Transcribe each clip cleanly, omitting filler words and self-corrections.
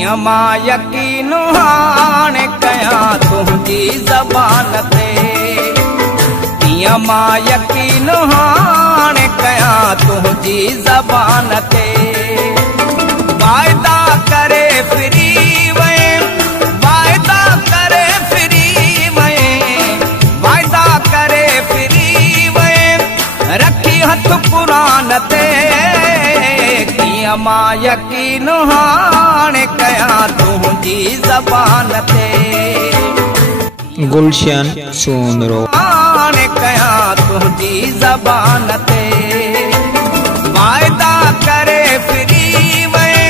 कीअं मां यकीन हाणे कयां तुंहिंजी ज़बान ते। कीअं मां यकीन हाणे कयां तुंहिंजी ज़बान ते। वाइदा करे फिरी वए, वाइदा करे फिरी वए, वाइदा करे फिरी वए, रखी हथ क़ुरान ते। कीअं मां यकीन हाणे कयां तुंहिंजी ज़बान ते। गुलशन सोनरो हाणे कयां तुंहिंजी ज़बान ते। वाइदा करे फिरी वए,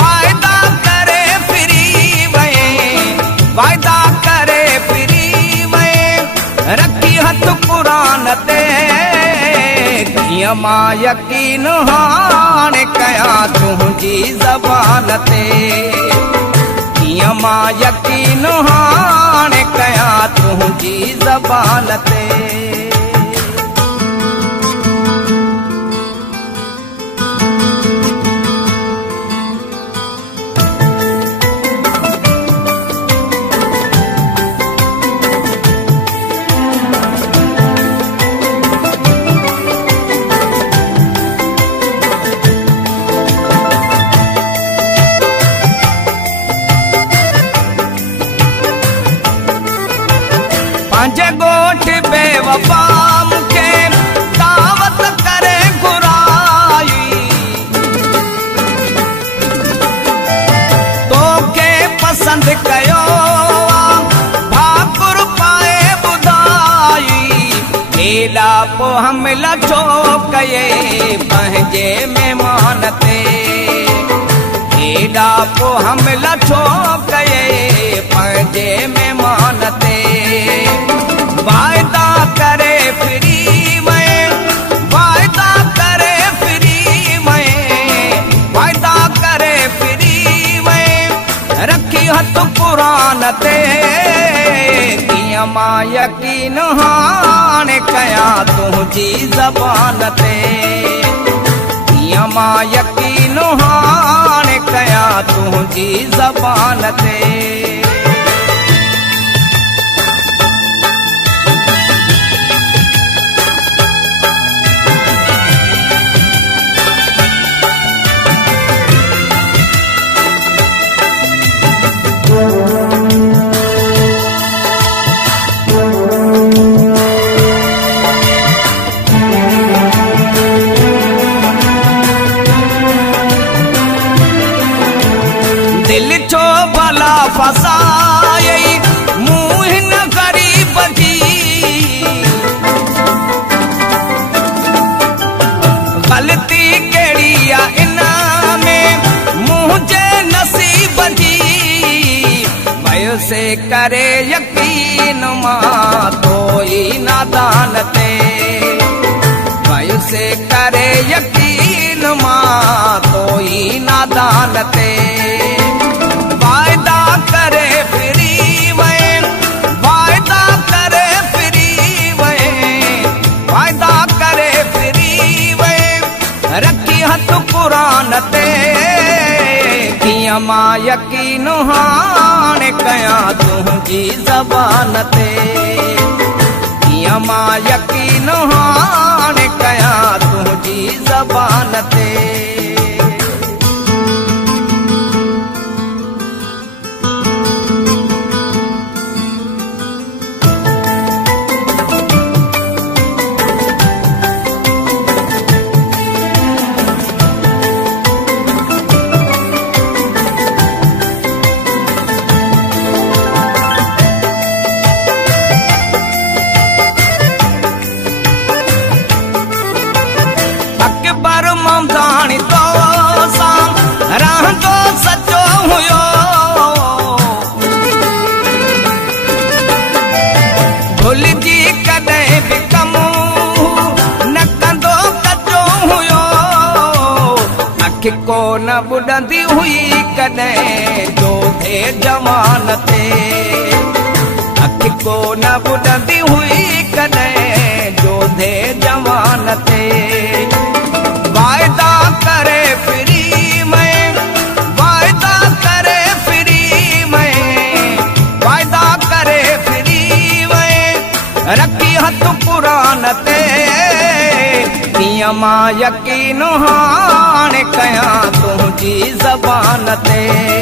वाइदा करे फिरी वए, वाइदा करे फिरी वए, रखी हथ क़ुरान ते। कीअं मां यकीन हाणे कयां तुंहिंजी ज़बान ते। कीअं मां यकीन हाणे कयां तुंहिंजी ज़बान ते। पंहिंजे ॻोठ बेवफा मूंखे दावत करे घुराई। तोखे पसंदि कयो भाकुर पाए ॿुधाई। हेॾा पोइ हमला छो कये पंहिंजे महिमान ते। हेॾा पोइ हमला छो कये पंहिंजे महिमान ते। वाइदा करे फिरी वए, वाइदा करे फिरी वए, वाइदा करे फिरी वए, रखी हथ क़ुरान ते। कीअं मां यकीन हाणे कयां तुंहिंजी ज़बान ते। कीअं मां यकीन हाणे कयां तुंहिंजी ज़बान ते। दिल छो भला फसाए मूं हिन ग़रीब जी। ग़लती कहिड़ी आहे इन में मुंहिंजे नसीब जी। वयुसि करे यकीन मां तोई नादान ते। वयुसि करे यकीन मां तोई नादान ते। वाइदा करे फिरी वए, वाइदा करे फिरी वए, वाइदा करे फिरी वए, रखी हथ क़ुरान ते। कीअं मां यकीन हाणे कयां तुंहिंजी ज़बान ते। कीअं मां यकीन हाणे कयां तुंहिंजी ज़बान ते। अकबर ममदानी तो सां रहंदो सचो हुयो। भुलिजी कॾहिं बि कमु न कंदो कचो हुयो। अखि कोन ॿुॾंदी हुई कॾहिं जोधे जवान ते। अखि कोन ॿुॾंदी हुई कॾहिं जोधे जवान ते। वाइदा करे फिरी वए, वाइदा करे रखी हथ पुराण ते तीअं मां यकीन हाणे कयां तुंहिंजी ज़बान ते।